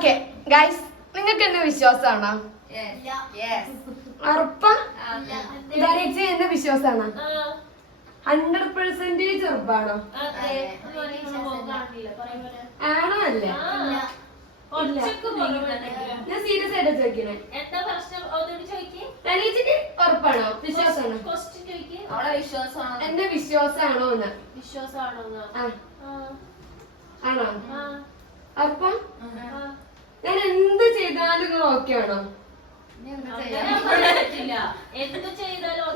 Okay guys, നിങ്ങൾക്ക് എന്നെ വിശ്വാസമാണോ? ഉറപ്പാ? എന്നെ വിശ്വാസമാണോ? 100% ഉറപ്പാണോ? ആണോ അല്ലേ? ഞാൻ സീരിയസ് ആയിട്ട് ചോദിക്കണേ. റനീജിക്ക് ഉറപ്പാണോ? വിശ്വാസമാണോ? എന്നെ വിശ്വാസമാണോ? ആണോ? ഉറപ്പാ? ഞാൻ എന്ത് ചെയ്താലും നിങ്ങൾ ഓക്കെ ആണോ?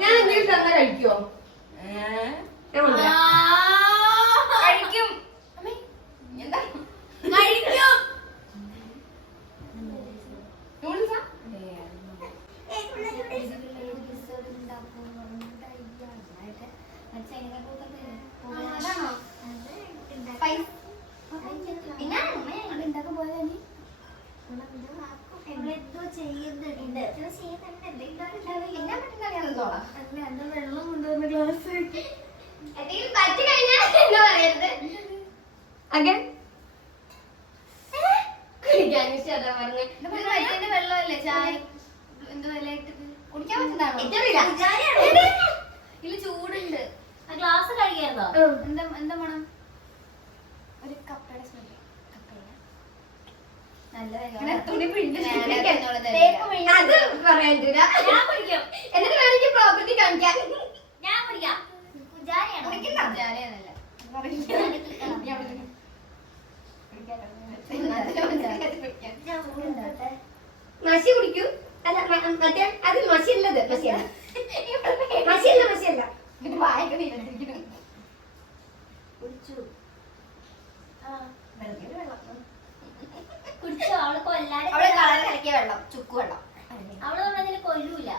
ഞാൻ എന്തെങ്കിലും തന്നെ കഴിക്കുവോ? കഴിക്കും. വെള്ളം കൊണ്ടുവന്ന ഗ്ലാസ് പറ്റി കഴിഞ്ഞാൽ എന്താ പറയരുത്. വെള്ളമല്ലേ ചായ എന്തോ കുടിക്കാൻ പറ്റുന്നതാണോ? ഇതില് ചൂടുണ്ട്. ഗ്ലാസ് കഴിക്കായിരുന്നോ? എന്താ മണം? ഒരു കപ്പയുടെ സ്മെല്ല്. എന്നിട്ട് വേണമെങ്കിൽ പ്രോപ്പർട്ടി കാണിക്കാൻ ഞാൻ കുടിക്കാം. മഷി കുടിക്കൂ. അല്ല മറ്റേ അത് മഷിയുള്ളത്. മഷിയല്ല കുടിച്ചോ? അവള് കൊല്ലാതെ കലക്കിയ വെള്ളം, ചുക്ക് വെള്ളം. അവള് പറഞ്ഞതിൽ കൊല്ലൂല.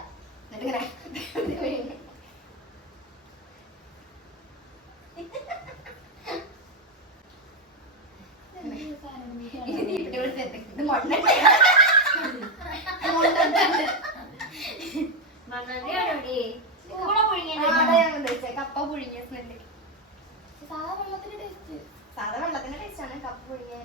കപ്പ പുഴുങ്ങിയ സ്മെല്ല്. സാധാ വെള്ളത്തിന്റെ ടേസ്റ്റ് ആണ് കപ്പ പുഴുങ്ങിയ.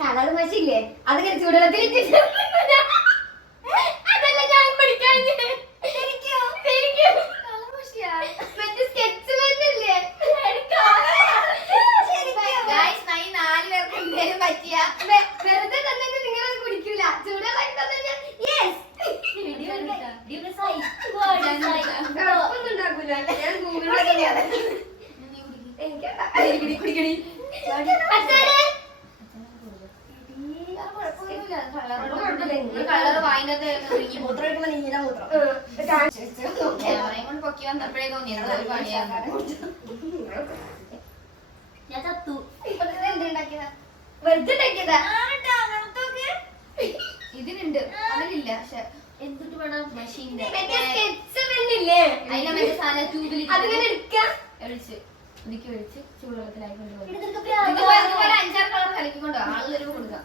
കളർ മഷില്ലേ? അതിങ്ങനെ ചൂടുവെള്ളത്തിൽ അതല്ല ഞാൻ പഠിക്കാൻ. മറ്റേ സ്കെച്ച് പെന്നില്ലേ? വെറുതെ തന്നെ നിങ്ങളത് കുടിക്കൂല. ചൂടുവെള്ളം ഒന്നും ഉണ്ടാക്കൂല. ഞാൻ കളർ വാങ്ങിയത് മൂത്രം എടുക്കുമ്പോ നീല മൂത്രം പൊക്കി വന്നപ്പോഴേ തോന്നിയത് ഞാൻ ചത്തു. എന്തുണ്ടാക്കിയതാ? വെറുതെ ഉണ്ടാക്കിയതാ. ഇതിനുണ്ട്, അതിലില്ല. പക്ഷെ എന്തിട്ട് വേണം? മെഷീന്റെ അതിലെ മറ്റേ സാധനം ട്യൂബിൽ അതിങ്ങനെ എടുക്കാം. ഒതുക്കി ഒഴിച്ച് ചൂടുവെള്ളത്തിലായി കൊണ്ടുപോകും. 5-6 കളർ കലക്കിക്കൊണ്ടോ ആള് വരുമ്പോ കൊടുക്കാം.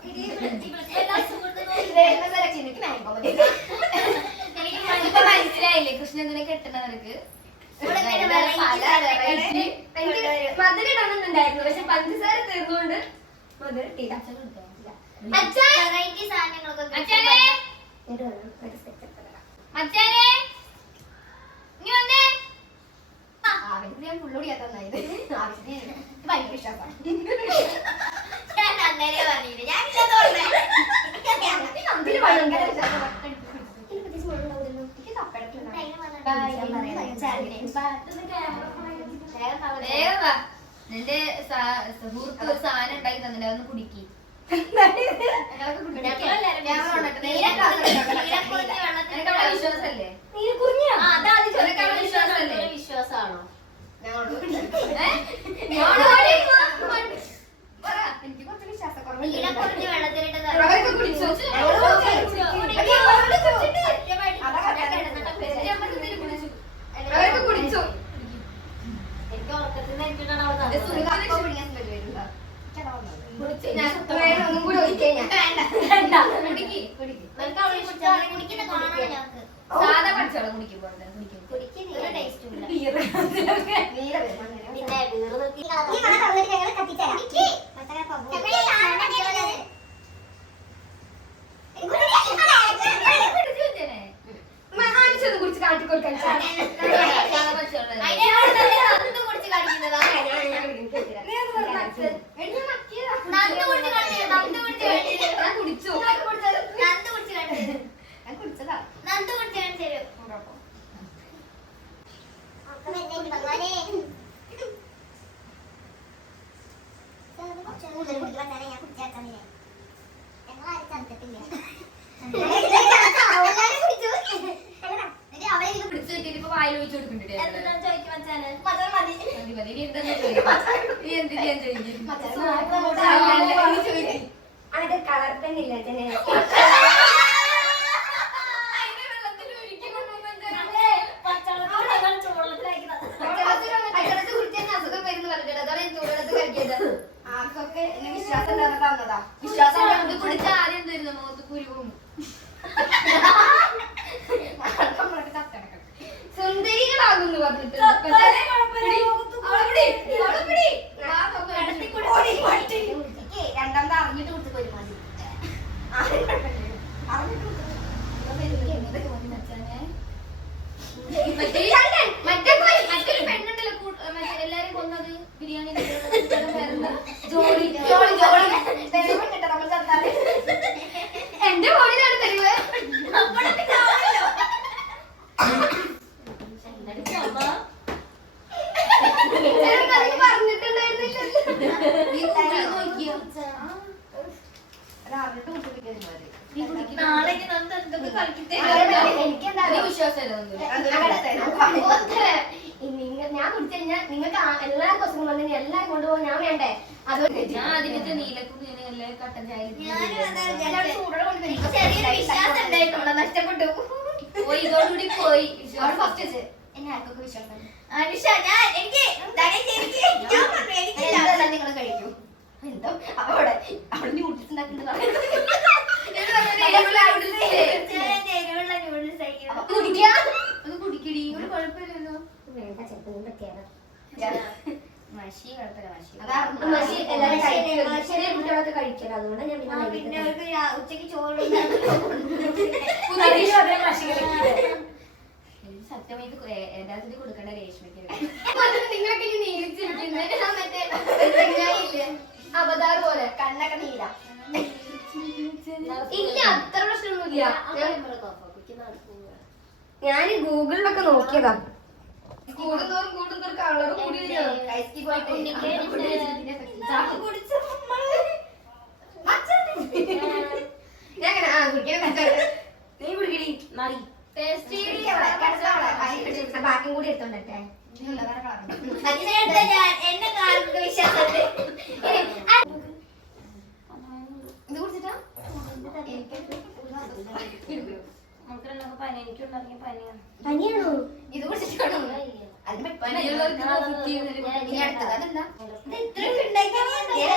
എനിക്ക് മനസ്സിലായില്ലേ കൃഷ്ണനെ കെട്ടുന്ന നിനക്ക്? മധുരിടണമെന്നുണ്ടായിരുന്നു, പക്ഷെ പഞ്ചസാര തീർന്നുകൊണ്ട് മധുരിട്ടില്ല. ഞാൻ പുള്ളോടിയാ തന്നായത്. ആവശ്യത്തിന് ഭയങ്കര വിശ്വാസമാണ്. നിന്റെ സുഹൃത്ത് ഒരു സാധനം ഉണ്ടാക്കി തന്നില്ല, അതൊന്ന് കുടിക്കി. വിശ്വാസല്ലേ? വിശ്വാസമാണോ? എനിക്ക് കുറച്ച് വിശ്വാസക്കുറവ്. വെള്ളത്തിലിട്ട് കുടിച്ചു. എനിക്ക് ഉറക്കത്തിൽ നിന്നിട്ടാണ് അവൾ ഒന്നും കൂടി ഒഴിക്കാൻ ഞാൻ വെള്ളം കുടിക്കുമ്പോൾ കുടിക്കും ഒരു ടേസ്റ്റും ഇല്ല. പിന്നെ വീറ് നോക്കി ഈ മണം തുറന്നിട്ട് ഞങ്ങൾ കത്തിച്ചേരാം. കുറിച്ച് കാട്ടിക്കൊടുക്കാൻ കുടിച്ചു ഭഗവാനെ ഞാൻ കുടിച്ചാൽ ഞങ്ങളാരും ചന്തത്തില്ല പിടിച്ചു കിട്ടിയിട്ട് ഇപ്പൊ വായിൽ ഒഴിച്ചു കൊടുക്കുന്നുണ്ട് അത് കളർ തന്നെ ഇല്ല അസുഖം വരുന്ന പറഞ്ഞിട്ട് അതാണ് ചൂടത്ത് കഴിക്കിയത് ആർക്കൊക്കെ വിശ്വാസം തന്നതാ. വിശ്വാസം കുടിച്ച ആദ്യം തരുന്നു മുഖത്ത് കുരുവും സുന്ദരികളാകുന്നു പറഞ്ഞിട്ട് രണ്ടാമത് അറിഞ്ഞിട്ട് കുടിച്ച് പോയി മതി. മറ്റൊരു പെണ്ണുണ്ടല്ലോ എല്ലാരും കൊന്നത് ബിരിയാണി എന്റെ ഫോണിലാണ് തരുവേ ഞാൻ കുടിച്ചു കഴിഞ്ഞാൽ നിങ്ങൾക്ക് എല്ലാവർക്കും അസുഖം വന്നു എല്ലാരും കൊണ്ടുപോകാൻ ഞാൻ വേണ്ടേ? അതുകൊണ്ട് ഞാൻ അതിനകത്ത് നീലക്കും കട്ടൻ ചായ നഷ്ടപ്പെട്ടു. ഇതോടുകൂടി പോയി ഫസ്റ്റ് എന്നെ ആർക്കൊക്കെ വിശ്വാസം നിങ്ങൾ കഴിക്കൂ. എന്തോ അവിടെ അവിടെ ന്യൂഡിൽസ് ഉണ്ടാക്കുന്നത് കുടിക്കടി ഒരു കുഴപ്പമില്ലല്ലോ മഷി കുഴപ്പമില്ല മഷി എല്ലാവരും ചെറിയ കുട്ടികളൊക്കെ കഴിക്കണം. അതുകൊണ്ട് ഞാൻ പിന്നെ അവർക്ക് ഉച്ചക്ക് ചോറ് സത്യമായിട്ട് യഥാർത്ഥത്തിൽ കൊടുക്കേണ്ട രേഷ്മയ്ക്ക് നിങ്ങളൊക്കെ അവതാർ പോലെ കണ്ണൊക്കെ നീല ഇല്ല. അത്ര പ്രശ്നമൊന്നുമില്ല. ഞാൻ ഗൂഗിളിലൊക്കെ നോക്കിയതാ. കൂടുന്നോറും കൂടുന്നോറും കളർ കൂടി നീ കുടിക്കടി മതി. ബാക്കിയും കൂടി എടുത്തോണ്ടേ എന്നെ കാലത്ത് വിശ്വാസത്തെ ഇത് കുടിച്ചിട്ടാ പനിയാണോ? ഇത് കുടിച്ചിട്ടാണോ?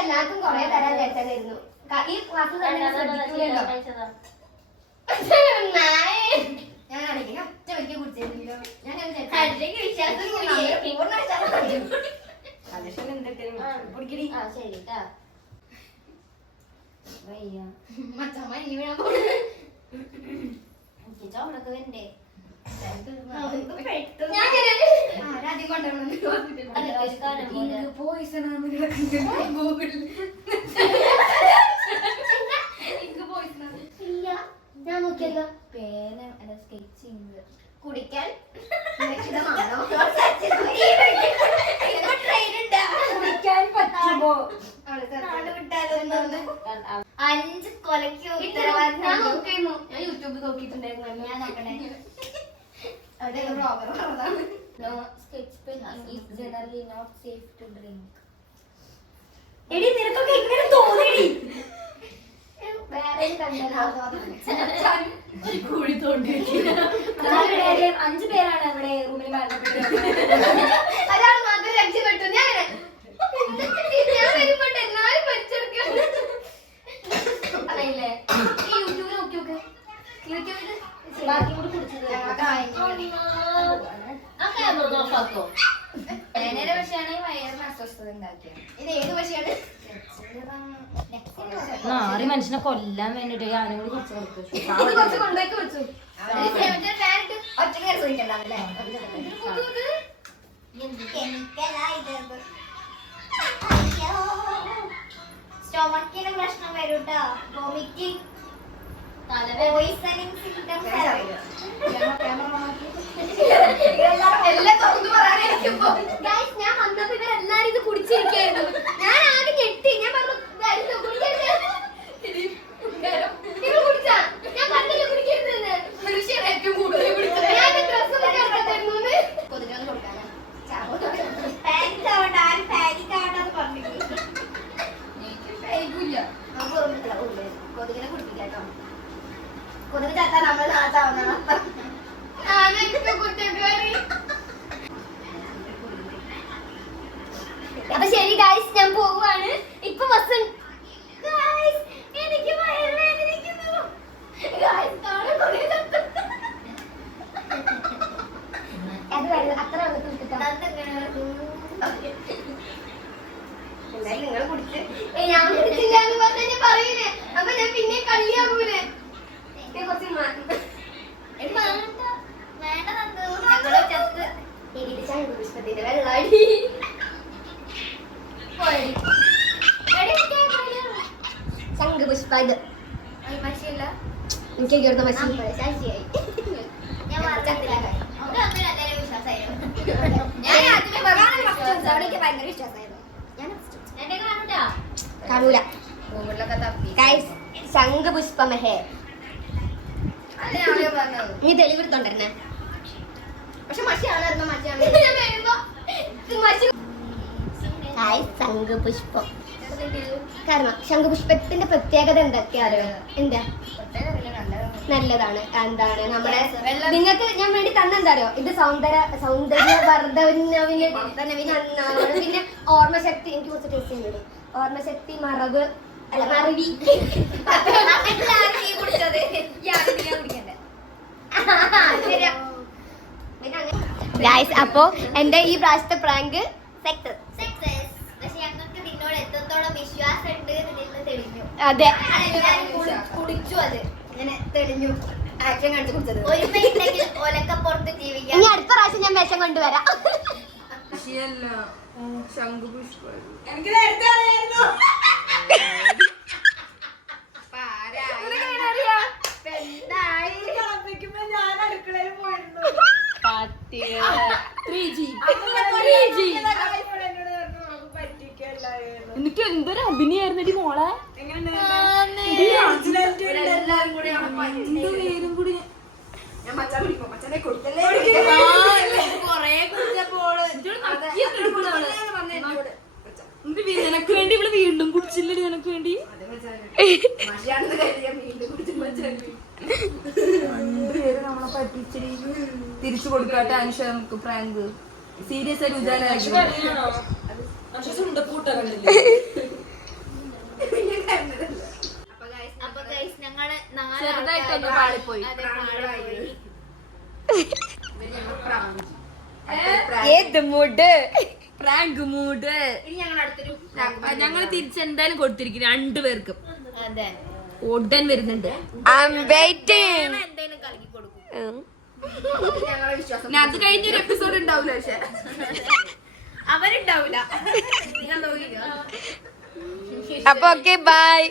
എല്ലാവർക്കും കൊറേ തരാൻ വിചാരിച്ചായിരുന്നു. ഈ ക്ലാസ് തന്നെ ശ്രദ്ധിക്കൂലല്ലോ. ഞാനാണെങ്കിൽ ഒറ്റ വലിയ കുടിച്ചിരുന്നല്ലോ. ഞാൻ മച്ചമ്മ ഇനി വീണാൻ ചോറൊക്കെ വരണ്ടേ ആരാദ്യം കൊണ്ടുവരണം പോയിസൺ ഇല്ല. ഞാൻ നോക്കിയല്ലോ. പേന അല്ല സ്കെച്ചിങ് കുടിക്കാൻ കുടിക്കാൻ പറ്റുമോ? 5 കൊലയ്ക്ക് ഞാൻ ഉത്തരവാദിത്തം നോക്കിയിരുന്നു. ഞാൻ യൂട്യൂബിൽ നോക്കിയിട്ടുണ്ടായിരുന്നു. ഞാൻ നോക്കണേ അതൊക്കെ ബ്ലോഗർ പറഞ്ഞതാണ്. No, sketch pen is generally not safe to drink. എടി നിനക്കൊക്കെ എങ്ങനെ തോന്നിയടി? വേറെ കണ്ടല്ലോ. ഒരു കുഴി തോണ്ടി 5 പേരാണ് ഇവിടെ റൂമിൽ മരണപ്പെട്ടത്. ഒരാൾ മാത്രം രക്ഷപ്പെട്ടു. ഞാൻ വരുമ്പോട്ട് എല്ലാരും മരിച്ചെടുക്കുന്നു. അറിയില്ലേ? ഈ യൂട്യൂബിൽ നോക്കി നോക്ക്. യൂട്യൂബിൽ ബാക്കി കൂടി കുടിച്ചത് വേനയുടെ പക്ഷിയാണ് വയറിന് അസ്വസ്ഥത ഉണ്ടാക്കിയത്. ഇത് ഏത് പക്ഷിയാണ്? നാറി മനുഷ്യനെ കൊല്ലാൻ വേണ്ടിട്ട് ഞാനും കൂടി കുറച്ച് കൊടുത്തു. ഇത് കുറച്ച് കൊണ്ടേക്ക് വെച്ചു. ഒറ്റ ചോദിക്കണ്ടാവല്ലേ? സ്റ്റൊമക്കിന് പ്രശ്നം വരൂട്ടോ. Vomiting, poisoning symptoms. എല്ലാം തുറന്നു പറയാനിരിക്കുമ്പോ ഗൈസ്, ഞാൻ വന്നപ്പോ ഇവരെല്ലാരും ഇത് കുടിച്ചിരിക്കായിരുന്നു. ഞാൻ ആകെ ഞെട്ടി. ഞാൻ പറഞ്ഞു കുടിച്ചാ ഞാൻ കണ്ടില്ല കുടിക്കരുതെന്ന്. മനുഷ്യർ ഏറ്റവും കൂടുതൽ കുടിച്ചത് ഞാൻ ഡ്രസ്സൊക്കെ ചേർത്തിരുന്നു. കൊതുകിനൊന്നും കൊടുക്കാനാ. നമുക്ക് ഓർമ്മയില്ല. കൊതുകിനെ കുടിപ്പിക്കാട്ടോ. കൊതുക് ചത്താ നമ്മൾ നാച്ചാവുന്ന അപ്പൊ ശരി ഗൈസ്, ഞാൻ പോവാണ്. ഇപ്പൊ ബസ് എനിക്ക് വയറുവേദനിക്കുന്നു. Guys, കാണാൻ കൊറേ ചത്ത. അത് വെള്ളം അത്ര വെള്ളത്തിൽ ഇട്ടിട്ടാ. എന്തായാലും നിങ്ങൾ കുടിച്ച് ഞാൻ കുടിച്ചില്ല എന്ന് പറഞ്ഞാൽ പറയൂലേ. അപ്പൊ ഞാൻ പിന്നെ കളിയാകൂലേ. ഞാൻ കുറച്ച് പുഷ്പത്തിന്റെ വെള്ളാടി ശംഖുപുഷ്പ. ഇത് മനുഷ്യല്ല എനിക്ക് കേടുന്ന മനുഷ്യൻ ശാശിയായി. ഞാൻ ഞാൻ ആദ്യമേ എനിക്ക് ഭയങ്കര വിശ്വാസമായിരുന്നു. ഞാൻ എന്നെ കാണൂട്ടാ. കാണൂല. ഗൂഗിളിലൊക്കെ തപ്പി ഗൈസ്, ശംഖുപുഷ്പമഹേ. അത് ഞാൻ പറഞ്ഞത്. നീ തെളിവെടുത്തോണ്ടന്നെ. പക്ഷെ മഷിയാണായിരുന്നു മഷിയാണ്. ശംഖുപുഷ്പം. കാരണം ശംഖുപുഷ്പത്തിന്റെ പ്രത്യേകത എന്തൊക്കെയാ? എന്താ നല്ലതാണ്? എന്താണ് നമ്മുടെ നിങ്ങൾക്ക് ഞാൻ വേണ്ടി തന്നെന്താരോ, ഇത് സൗന്ദര്യ വർദ്ധനവിന് പിന്നെ ഓർമ്മശക്തി. എനിക്ക് കുറച്ച് ടേസ്റ്റ് ചെയ്യുന്നത് ഓർമ്മശക്തി, മറവ് അല്ല മറവി. കുടിച്ചത് ഗൈസ്, അപ്പോ എന്റെ ഈ പ്രാവശ്യത്തെ പ്രാങ്ക് സക്സസ്. പക്ഷെ ഞങ്ങൾക്ക് നിന്നോട് എത്രത്തോളം വിശ്വാസം ഉണ്ട് എന്ന് തെളിഞ്ഞു. അതെ, കുടിച്ചു. അത് ഇങ്ങനെ തെളിഞ്ഞു. ആക്ഷൻ കാണിച്ചു കുടിച്ചത്. ഒരുമയുണ്ടെങ്കിൽ ഒലക്കപ്പുറത്ത് ജീവിക്കാം. ഇനി അടുത്ത പ്രാവശ്യം ഞാൻ വിഷം കൊണ്ടുവരാം. എനിക്ക് നേരത്തെ അറിയായിരുന്നു. ഞാൻ അടുക്കളയിൽ പോയിരുന്നു. എന്നിട്ട് എന്തൊരു അഭിനയായിരുന്നു മോളെ. ഞാൻ മച്ചാൻ കുടിക്കും. മച്ചാനെ കൊടുത്തല്ലേ. നിനക്ക് വേണ്ടി ഇവിടെ വീണ്ടും കുടിച്ചില്ലേ? നിനക്ക് വേണ്ടി നമ്മളെ പറ്റിച്ചിരി തിരിച്ചു കൊടുക്കാട്ടെ. അനുഷ നമുക്ക് പ്രാങ്ക് സീരിയസ് ആയിട്ട് ഉജാലാക്കി. ഞങ്ങള് ചെറുതായിട്ടൊന്ന് പാളിപ്പോയി. Prank mood. ഞങ്ങൾ തിരിച്ചെന്തായാലും കൊടുത്തിരിക്കും രണ്ടുപേർക്കും. അതെ, ഉടൻ വരുന്നുണ്ട്. എന്തേലും കലക്കി കൊടുക്കും. അത് കഴിഞ്ഞൊരു എപ്പിസോഡ് ഉണ്ടാവില്ല. പക്ഷെ അവരുണ്ടാവില്ല. അപ്പൊ ഓക്കെ, ബൈ.